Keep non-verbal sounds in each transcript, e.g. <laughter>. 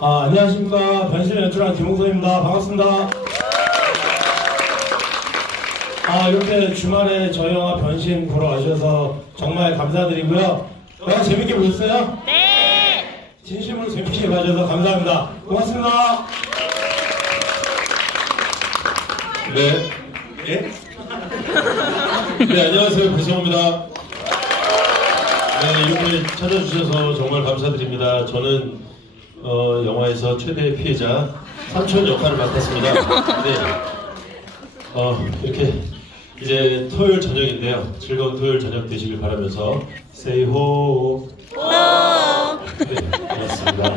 아, 안녕하십니까. 변신을 연출한 김홍선입니다. 반갑습니다. 아, 이렇게 주말에 저희 영화 변신 보러 와주셔서 정말 감사드리고요. 영화 재밌게 보셨어요? 네! 진심으로 재밌게 봐주셔서 감사합니다. 고맙습니다. 네. 예? 네, 안녕하세요. 배성호입니다. 네, 이렇게 찾아주셔서 정말 감사드립니다. 저는 어, 영화에서 최대 피해자 삼촌 역할을 맡았습니다. 네. 어, 이렇게 이제 토요일 저녁인데요. 즐거운 토요일 저녁 되시길 바라면서 say ho. 네, 고맙습니다.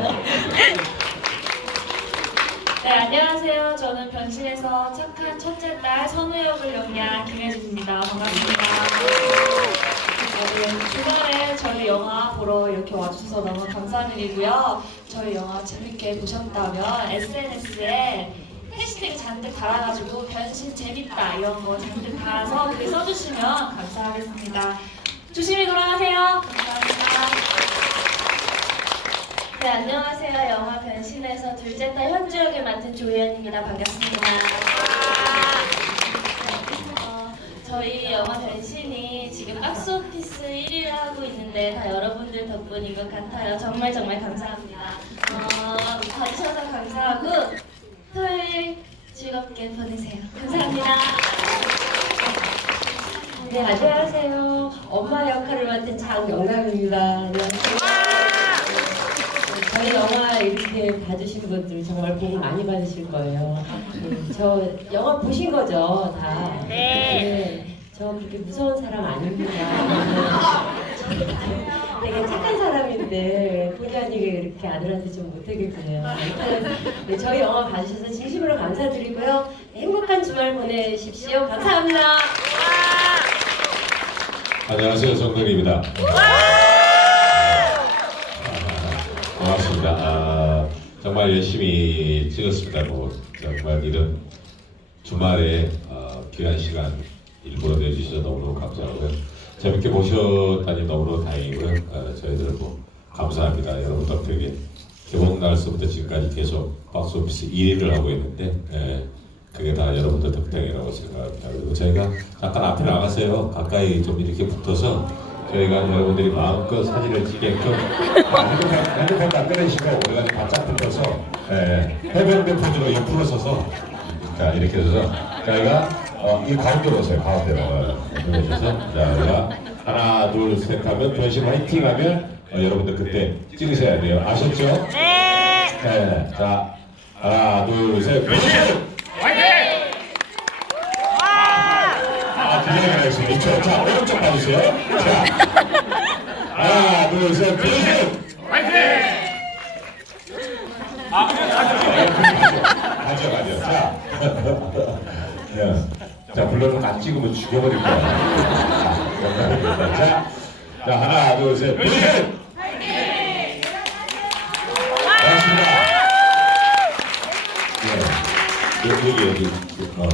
네, 안녕하세요. 저는 변신에서 착한 첫째 딸 선우 역을 연기한 김혜진입니다. 반갑습니다. 네, 주말에 저희 영화 보러 이렇게 와주셔서 너무 감사드리고요. 저희 영화 재밌게 보셨다면 SNS에 해시태그 잔뜩 달아가지고 변신 재밌다 이런 거 잔뜩 달아서 글 써주시면 감사하겠습니다. 조심히 돌아가세요. 감사합니다. 네, 안녕하세요. 영화 변신에서 둘째 딸 현주 역을 맡은 조혜연입니다. 반갑습니다. 어, 저희 영화 지금 박스오피스 1위를 하고 있는데 다 여러분들 덕분인 것 같아요. 정말 정말 감사합니다. 어, 봐주셔서 감사하고 토요일 즐겁게 보내세요. 감사합니다. 네, 안녕하세요. 엄마 역할을 맡은 장영남입니다. 안녕하세요. 저희 영화 이렇게 봐주신 분들 정말 복 많이 받으실 거예요. 네, 저 영화 보신 거죠, 다? 네. 저 그렇게 무서운 사람 아닙니다. <laughs> 되게 착한 사람인데 본의 아니게 이렇게 아들한테 좀 못하겠군요. 네, 저희 영화 봐주셔서 진심으로 감사드리고요. 행복한 주말 보내십시오. 감사합니다. 안녕하세요. 정근입니다. 고맙습니다. 아, 정말 열심히 찍었습니다. 뭐 정말 이런 주말에 어, 귀한 시간 일부러 내주셔서 너무너무 감사하고요. 재밌게 보셨다니 너무너무 다행이고요. 어, 저희들은 뭐 감사합니다. 여러분 덕분에 개봉 날서부터 지금까지 계속 박스오피스 1위를 하고 있는데 예, 그게 다 여러분들 덕분이라고 생각합니다. 그리고 저희가 잠깐 앞에 나가세요. 가까이 좀 이렇게 붙어서 저희가 여러분들이 마음껏 사진을 찍게끔 핸드폰, 다 꺼내시고 우리가 좀 바짝 붙어서 예, 해병대 포즈로 옆으로 서서 자 이렇게 해서 저희가 어, 이 가운데로 오세요. 가운데로 어, 이렇게 오셔서 자 우리가 하나 둘 셋 하면 변신 화이팅 하면 어, 여러분들 그때 찍으셔야 돼요. 아셨죠? 네. 네. 자 하나 둘셋 변신 아, 굉장히 잘했어요. 자, 자, 오른쪽 봐주세요. 자, 하나, 둘, 셋, 변신! 가죠, 가죠. 자, 야, <laughs> 자, 물론 안 찍으면 죽여버릴 거야. 자. 자, 자, 하나, 둘, 셋! 고맙습니다. 네, 여기, 여기. 어.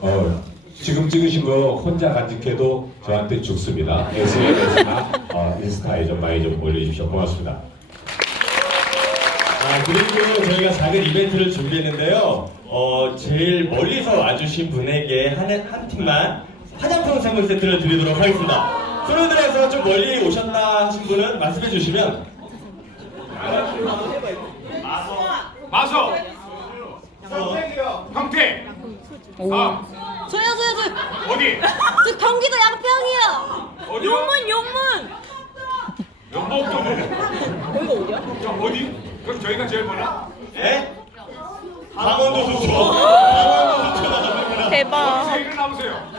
어, 지금 찍으신 거 혼자 간직해도 저한테 죽습니다. SNS나 어, 인스타에 좀 많이 좀 올려주십시오. 고맙습니다. 아, 그리고 저희가 작은 이벤트를 준비했는데요. 어, 제일 멀리서 와주신 분에게 한, 한 팀만 화장품 선물 세트를 드리도록 하겠습니다. 손을 들어서 좀 멀리 오셨다 하신 분은 말씀해 주시면 마서 어, 형태 아 저요 저요 저, 어디 저 경기도 양평이요. 어디요? 용문 용문. 연복도 거기가 어디야? 저 어디? 그럼 저희가 제일 멀어? 예? 강원도 수초. 강원도 수초 나갑니다. 대박. 여기서 일어나보세요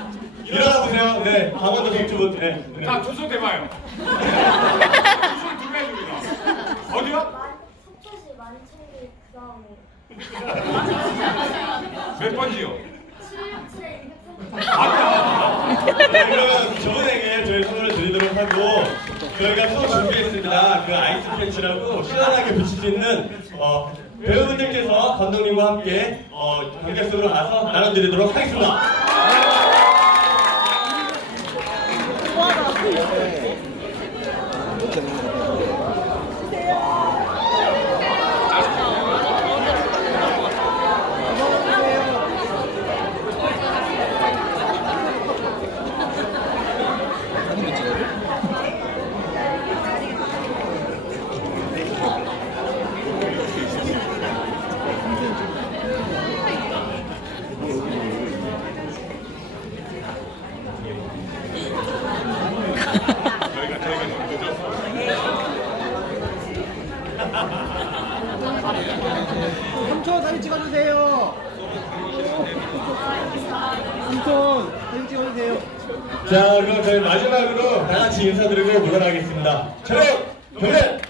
일어나 보세요. 네, 강원도 수초. 네. 네. 자 주소 대봐요 주소 두개 줍니다 어디요? 속초시 만천리 그 다음에 몇 번지요? 777 네, 그러면 저분에게 저희 선물을 드리도록 하고 저희가 또 준비했습니다. 그 아이스 팬츠라고 시원하게 붙일 수 있는 어, 배우분들께서 감독님과 함께 어, 관객석으로 가서 나눠드리도록 하겠습니다. 사진 찍어주세요. 삼촌 사진 찍어주세요. 자, 그럼 저희 마지막으로 다 같이 인사드리고 물러나겠습니다. 촬영 경례!